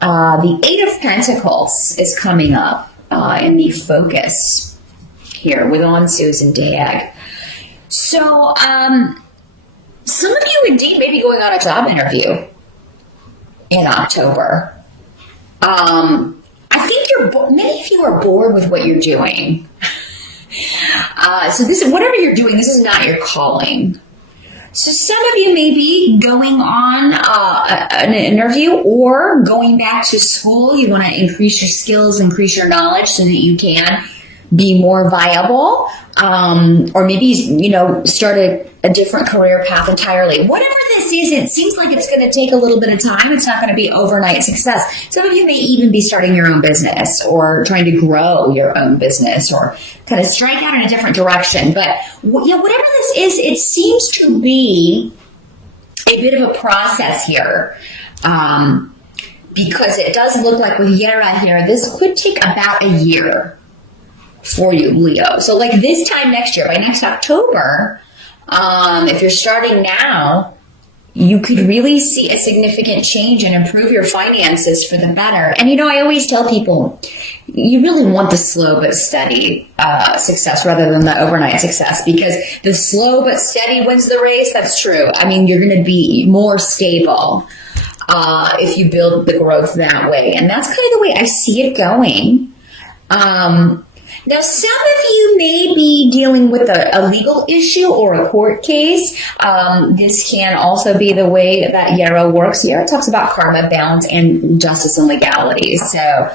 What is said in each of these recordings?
The Eight of Pentacles is coming up in the focus here with on Susan Dag. So, some of you indeed may be going on a job interview in October. I think many of you are bored with what you're doing. So this is whatever you're doing, this is not your calling. So some of you may be going on an interview or going back to school. You want to increase your skills, increase your knowledge so that you can be more viable, or maybe, start a different career path entirely. Whatever this is, it seems like it's going to take a little bit of time. It's not going to be overnight success. Some of you may even be starting your own business or trying to grow your own business or kind of strike out in a different direction. But whatever this is, it seems to be a bit of a process here. Because it does look like with Yera here, this could take about a year for you, Leo. So like this time next year, by next October, if you're starting now, you could really see a significant change and improve your finances for the better. And I always tell people, you really want the slow but steady success rather than the overnight success, because the slow but steady wins the race. That's true. I mean, you're going to be more stable if you build the growth that way. And that's kind of the way I see it going. Now, some of you may be dealing with a legal issue or a court case. This can also be the way that Yera works. Yera talks about karma, balance, and justice and legality. So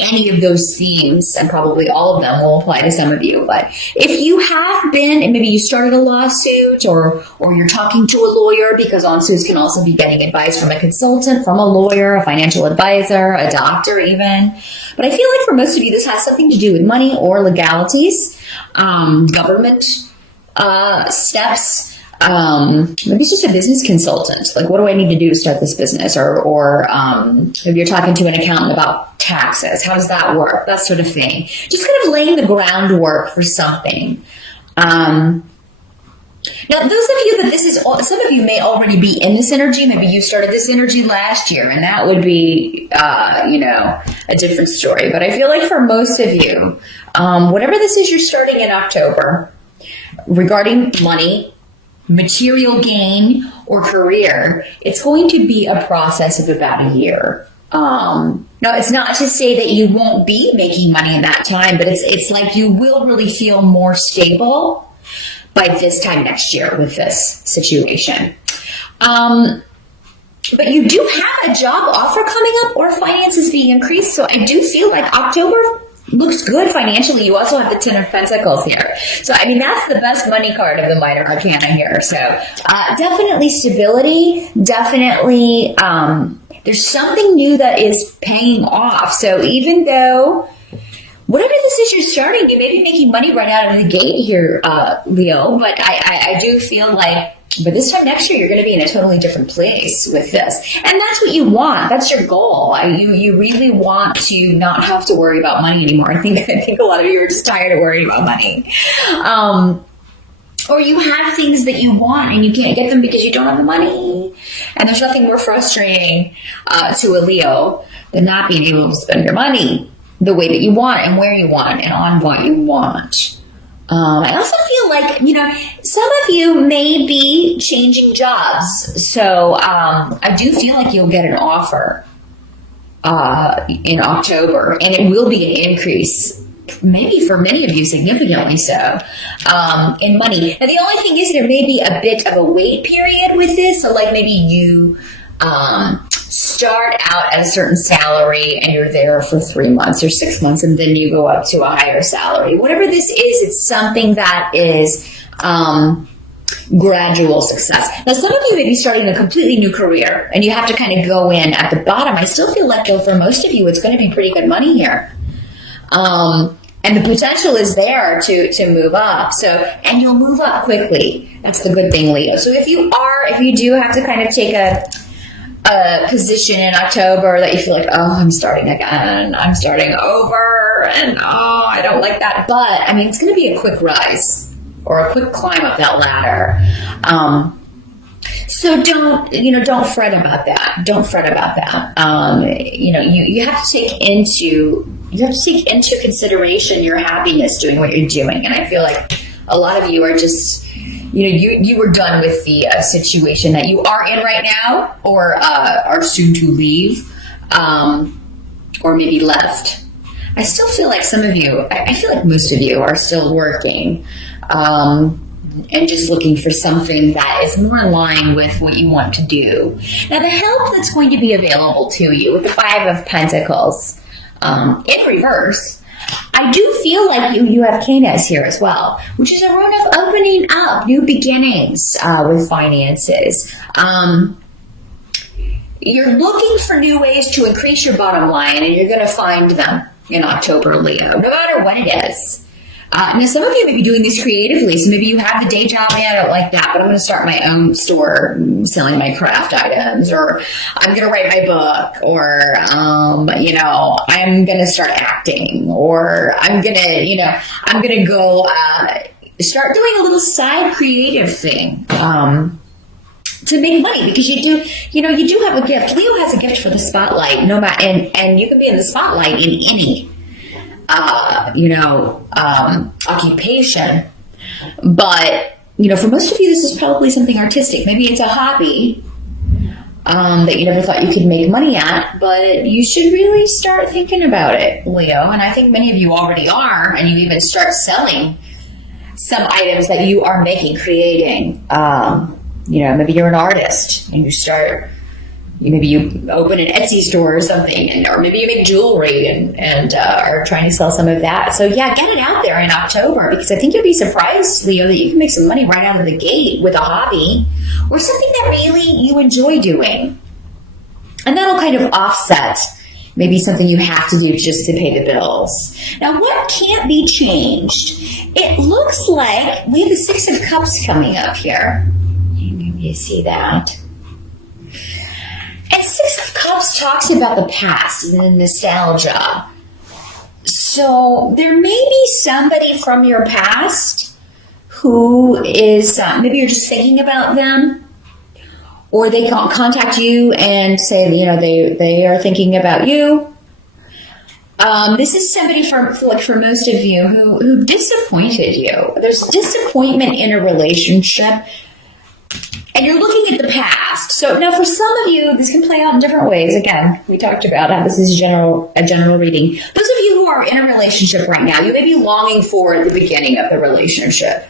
any of those themes, and probably all of them, will apply to some of you. But if you have been, and maybe you started a lawsuit, or you're talking to a lawyer, because on-suits can also be getting advice from a consultant, from a lawyer, a financial advisor, a doctor even. But I feel like for most of you, this has something to do with money or legalities, government steps. Maybe it's just a business consultant. Like, what do I need to do to start this business? Or if you're talking to an accountant about taxes, how does that work? That sort of thing. Just kind of laying the groundwork for something. Now, those of you that some of you may already be in this energy. Maybe you started this energy last year, and that would be, a different story. But I feel like for most of you, whatever this is you're starting in October, regarding money, material gain, or career, it's going to be a process of about a year. Now, it's not to say that you won't be making money in that time, but it's like you will really feel more stable by this time next year with this situation. But you do have a job offer coming up or finances being increased. So I do feel like October looks good financially. You also have the Ten of Pentacles here. So, I mean, that's the best money card of the minor arcana here. So definitely stability, definitely there's something new that is paying off. So even though whatever this is you're starting, you may be making money right out of the gate here, Leo, but I do feel like by this time next year, you're going to be in a totally different place with this. And that's what you want. That's your goal. You really want to not have to worry about money anymore. I think a lot of you are just tired of worrying about money. Or you have things that you want and you can't get them because you don't have the money. And there's nothing more frustrating to a Leo than not being able to spend your money the way that you want and where you want and on what you want. I also feel like, some of you may be changing jobs. So I do feel like you'll get an offer in October, and it will be an increase, maybe for many of you significantly so, in money. Now, the only thing is there may be a bit of a wait period with this. So like maybe you start out at a certain salary and you're there for 3 months or 6 months, and then you go up to a higher salary. Whatever this is, it's something that is gradual success. Now, some of you may be starting a completely new career and you have to kind of go in at the bottom. I still feel like, though, for most of you, it's going to be pretty good money here. And the potential is there to move up. And you'll move up quickly. That's the good thing, Leo. So if you do have to kind of take a position in October that you feel like, oh, I'm starting again, I'm starting over, and oh, I don't like that. But, I mean, it's going to be a quick rise or a quick climb up that ladder. So don't fret about that. Don't fret about that. You have to take into consideration your happiness doing what you're doing. And I feel like a lot of you are just, you were done with the situation that you are in right now, or are soon to leave, or maybe left. I still feel like some of you, I feel like most of you are still working, and just looking for something that is more in line with what you want to do. Now, the help that's going to be available to you with the Five of Pentacles in reverse, I do feel like you have Canes here as well, which is a rune of opening up, new beginnings with finances. You're looking for new ways to increase your bottom line, and you're going to find them in October, Leo, no matter what it is. Now, some of you may be doing this creatively, so maybe you have the day job, I don't like that, but I'm going to start my own store selling my craft items, or I'm going to write my book, or, I'm going to start acting, or I'm going to go start doing a little side creative thing to make money, because you do have a gift. Leo has a gift for the spotlight, and you can be in the spotlight in any occupation. But, for most of you, this is probably something artistic. Maybe it's a hobby that you never thought you could make money at, but you should really start thinking about it, Leo. And I think many of you already are, and you even start selling some items that you are creating. Maybe you're an artist and maybe you open an Etsy store or something, or maybe you make jewelry and are trying to sell some of that. So yeah, get it out there in October, because I think you'll be surprised, Leo, that you can make some money right out of the gate with a hobby or something that really you enjoy doing. And that'll kind of offset maybe something you have to do just to pay the bills. Now, what can't be changed? It looks like we have the Six of Cups coming up here. You see that? And Six of Cups talks about the past and the nostalgia. So there may be somebody from your past who is, maybe you're just thinking about them, or they contact you and say, they are thinking about you. This is somebody for most of you who disappointed you. There's disappointment in a relationship, and you're looking at the past. So now for some of you, this can play out in different ways. Again, we talked about how this is a general reading. Those of you who are in a relationship right now, you may be longing for the beginning of the relationship.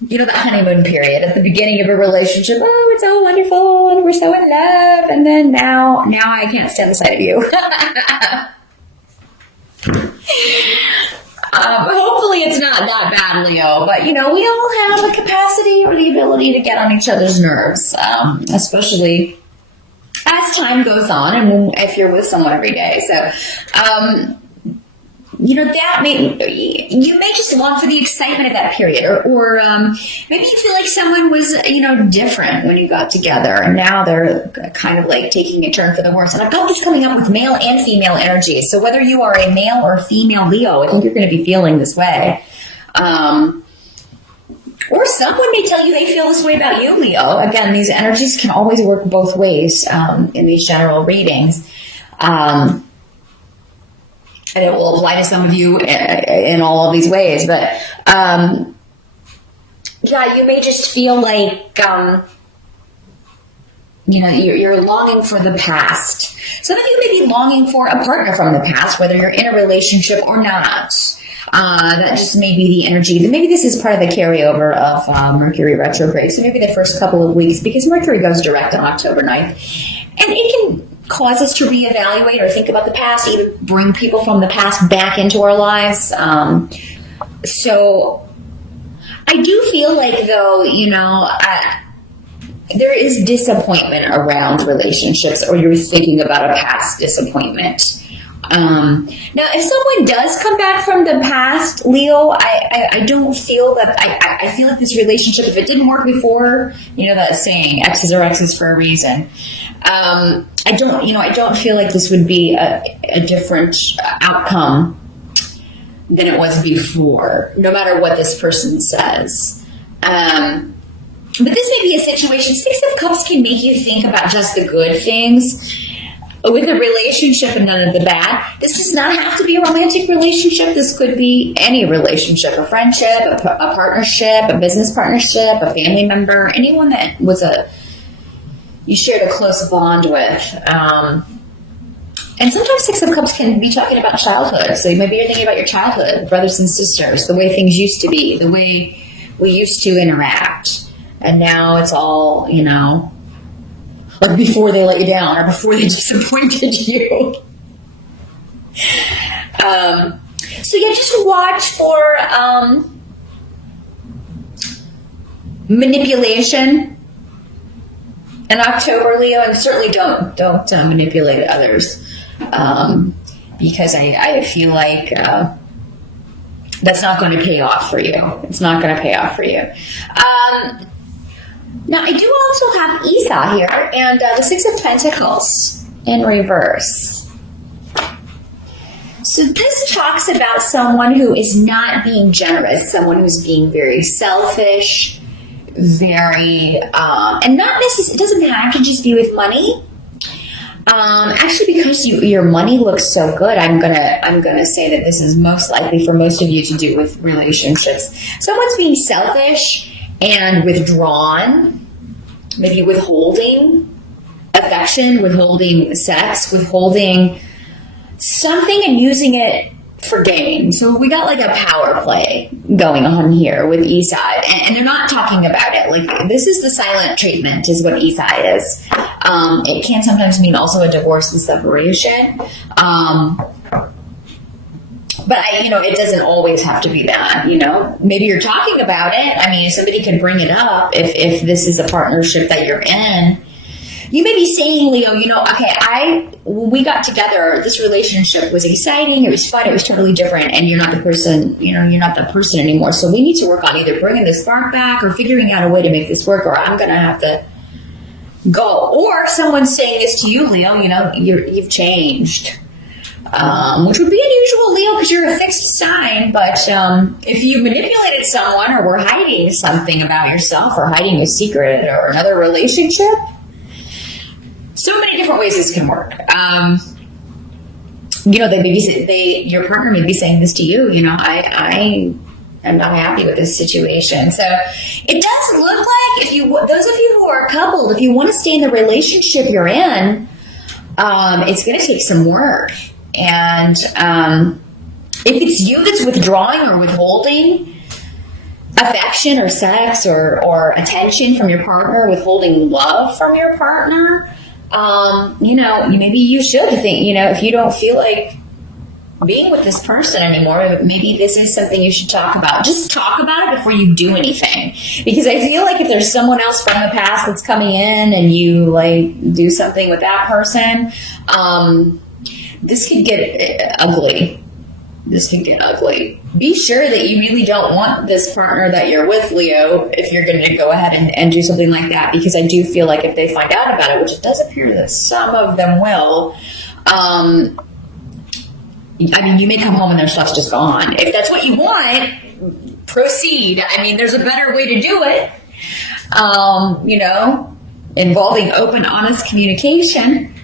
That honeymoon period at the beginning of a relationship. Oh, it's so wonderful, and we're so in love. And then now I can't stand the sight of you. Hopefully it's not that bad, Leo, but we all have the capacity or the ability to get on each other's nerves, especially as time goes on, and if you're with someone every day. So, you may just long for the excitement of that period, or maybe you feel like someone was, different when you got together, and now they're kind of like taking a turn for the worse. And I've got this coming up with male and female energy. So whether you are a male or female Leo, I think you're going to be feeling this way. Or someone may tell you they feel this way about you, Leo. Again, these energies can always work both ways in these general readings. And it will apply to some of you in all of these ways. But, you may just feel like, you're longing for the past. Some of you may be longing for a partner from the past, whether you're in a relationship or not. That just may be the energy. Maybe this is part of the carryover of Mercury retrograde. So maybe the first couple of weeks, because Mercury goes direct on October 9th. And it can cause us to reevaluate or think about the past, even bring people from the past back into our lives. So I do feel like, though, there is disappointment around relationships, or you're thinking about a past disappointment. Now, if someone does come back from the past, Leo, I don't feel that, I feel like this relationship, if it didn't work before, that saying, X's are X's for a reason. I don't feel like this would be a different outcome than it was before, no matter what this person says. But this may be a situation, Six of Cups can make you think about just the good things with a relationship and none of the bad. This does not have to be a romantic relationship. This could be any relationship, a friendship, a partnership, a business partnership, a family member, anyone that you shared a close bond with. And sometimes Six of Cups can be talking about childhood. So maybe you're thinking about your childhood, brothers and sisters, the way things used to be, the way we used to interact. And now it's all, like before they let you down or before they disappointed you. So yeah, just watch for manipulation in October, Leo, and certainly don't manipulate others, because I feel like that's not going to pay off for you. It's not going to pay off for you. Now, I do also have Esau here, and the Six of Pentacles in reverse. So this talks about someone who is not being generous, someone who's being very selfish, very, and not necessarily, it doesn't have to just be with money. Actually, because your money looks so good, I'm gonna say that this is most likely for most of you to do with relationships. Someone's being selfish and withdrawn, maybe withholding affection, withholding sex, withholding something and using it for gain. So we got like a power play going on here with Esau, and they're not talking about it. Like, this is the silent treatment is what Esau is. It can sometimes mean also a divorce and separation. But it doesn't always have to be that, Maybe you're talking about it. I mean, somebody can bring it up if this is a partnership that you're in. You may be saying, Leo, okay, when we got together, this relationship was exciting, it was fun, it was totally different, and you're not the person, you're not that person anymore. So we need to work on either bringing the spark back or figuring out a way to make this work, or I'm going to have to go. Or someone's saying this to you, Leo, you've changed. Which would be unusual, Leo, because you're a fixed sign. But if you manipulated someone or were hiding something about yourself or hiding a secret or another relationship, so many different ways this can work. Your partner may be saying this to you. I am not happy with this situation. So it does look like those of you who are coupled, if you want to stay in the relationship you're in, it's going to take some work. And if it's you that's withdrawing or withholding affection or sex or attention from your partner, withholding love from your partner, maybe you should think, if you don't feel like being with this person anymore, maybe this is something you should talk about. Just talk about it before you do anything. Because I feel like if there's someone else from the past that's coming in and you do something with that person, this could get ugly. This can get ugly. Be sure that you really don't want this partner that you're with, Leo, if you're going to go ahead and do something like that, because I do feel like if they find out about it, which it does appear that some of them will, you may come home and their stuff's just gone. If that's what you want, proceed. There's a better way to do it, involving open, honest communication.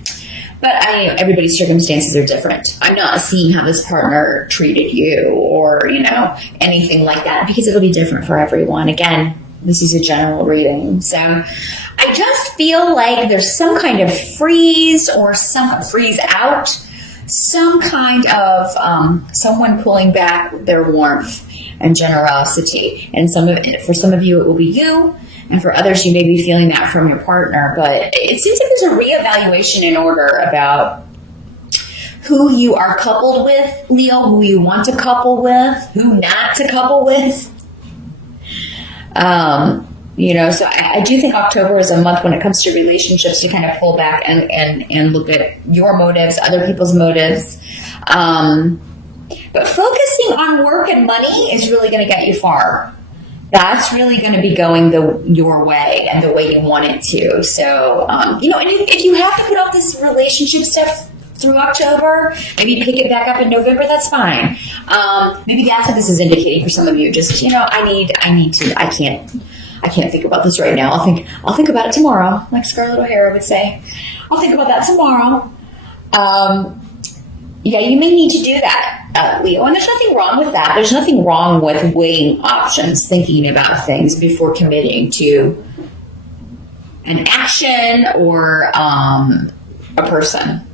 But everybody's circumstances are different. I'm not seeing how this partner treated you or, anything like that, because it'll be different for everyone. Again, this is a general reading. So I just feel like there's some kind of freeze or some freeze out, some kind of someone pulling back their warmth and generosity. And for some of you, it will be you. And for others, you may be feeling that from your partner. But it seems like there's a reevaluation in order about who you are coupled with, Leo, who you want to couple with, who not to couple with. So I do think October is a month when it comes to relationships to kind of pull back and look at your motives, other people's motives. But focusing on work and money is really going to get you far. That's really going to be going your way and the way you want it to. So, and if you have to put off this relationship stuff through October, maybe pick it back up in November, that's fine. Maybe that's what this is indicating for some of you. Just, I I can't think about this right now. I'll think about it tomorrow, like Scarlett O'Hara would say. I'll think about that tomorrow. Yeah, you may need to do that, Leo. And there's nothing wrong with that. There's nothing wrong with weighing options, thinking about things before committing to an action or a person.